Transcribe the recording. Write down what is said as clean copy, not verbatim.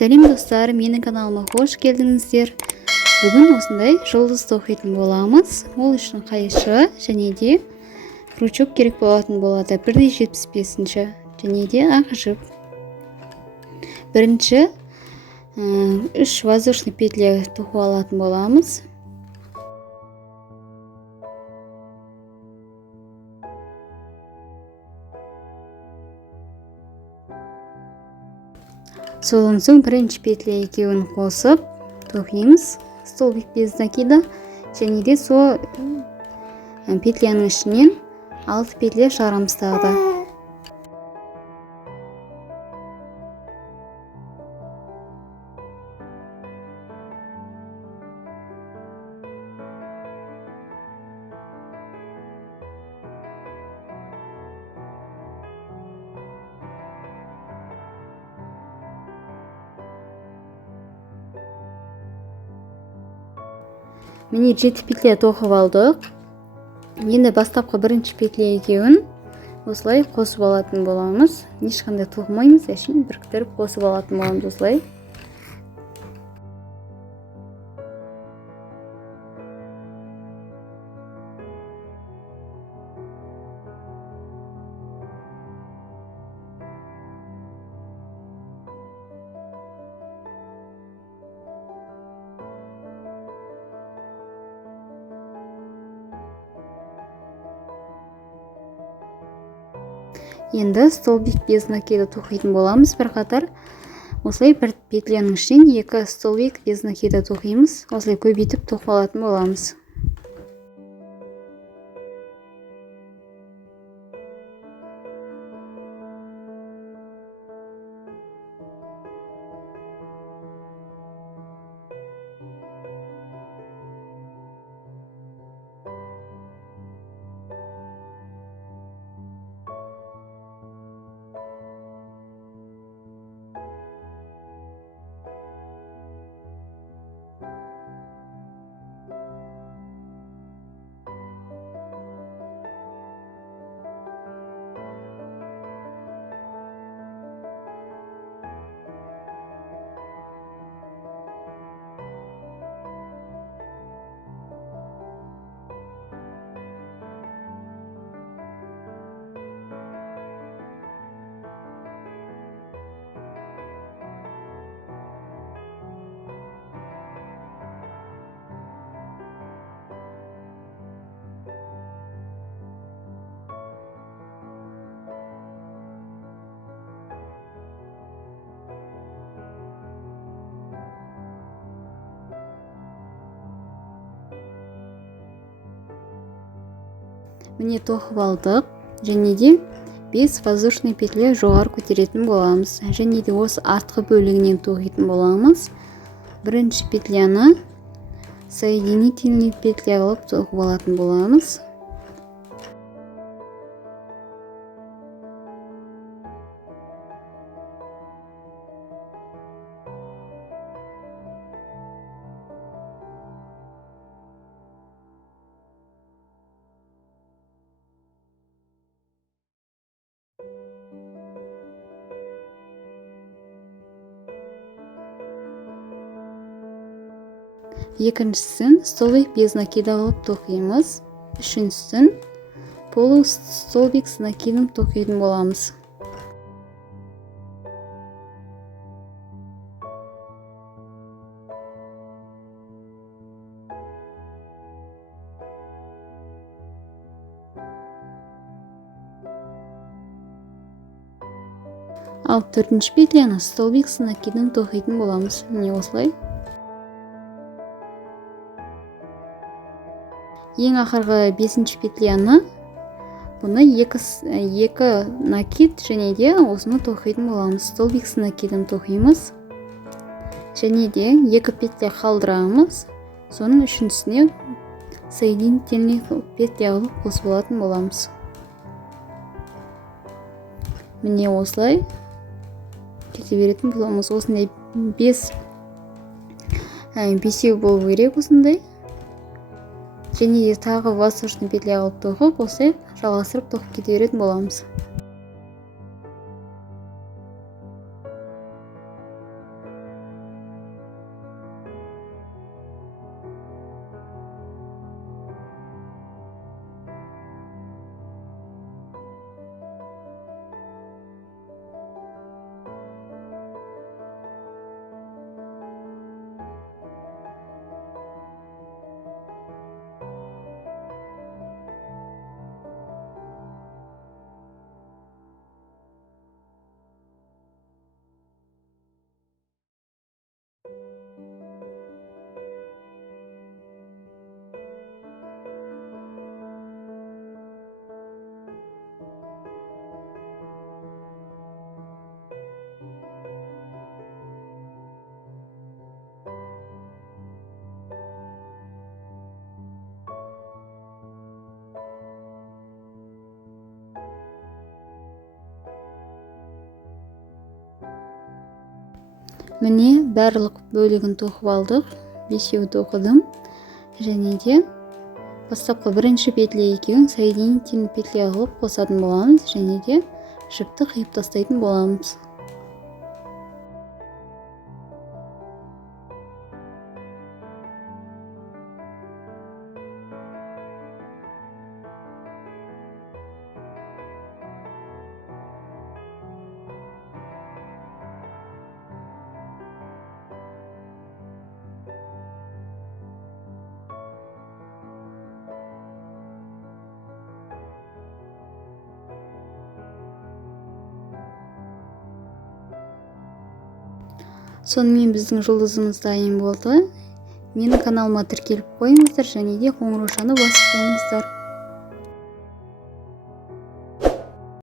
Сәлем достар, менің каналыма қош келдіңіздер. Бүгін осындай жұлдыз тоқитын боламыз. Ол үшін қайшы және де крючок керек болатын болады. 1,75 және де ақ жіп. Бірінші 3 воздушный петля тоқып алатын боламыз. Содан соң бірінші петля екеуін қосып тоқимыз. Столбик без накида және де сол петляның ішінен 6 петля шығарамыз тағы да. Міне 7 петля тоқып алдық. Енді бастапқы бірінші петля екеуін осылай қосып алатын боламыз. Ешқандай тоқымаймыз, әшейін біріктіріп қосып алатын боламыз осылай. Енді столбик без накида тоқитын боламыз бір қатар. Осылай бір петляның ішінен 2 столбик без накида тоқимыз. Осылай көбейтіп тоқып алатын боламыз. Міне тоқып алдық. Және де 5 воздушный петля жоғары көтеретін боламыз. Және де осы артқы бөлігінен тоқитын боламыз. Бірінші петляны соединительный петля қылып тоқып алатын боламыз. Екіншісін столбик без накида қылып тоқимыз. Үшіншісін полу столбик с накидом тоқитын боламыз. Ал төртінші петляны столбик с накидом тоқитын боламыз. Міне осылай. Ең ақырғы 5-ші петляны бұны 2 накид және де осыны тоқитын боламыз. Столбик с накидом тоқимыз. Және де 2 петля қалдырамыз. Соның үшіншісіне соединительный петля қылып қосып алатын боламыз. Міне осылай кете беретін боламыз. Осындай 5 болу керек осындай. Және де тағы воздушный петля қылып тоқып, осылай жалғастырып тоқып кете беретін боламыз. Міне барлық бөлігін тоқып алдық. 5 тоқыдым. Және де бастапқы бірінші петля екеуін соединительный петля қылып қосатын боламыз. Және де жіпті қиып тастайтын боламыз. Сонымен біздің жұлдызымыз дайын болды. Менің каналыма тіркеліп қойыңыздар және де қоңыраушаны басып қойыңыздар.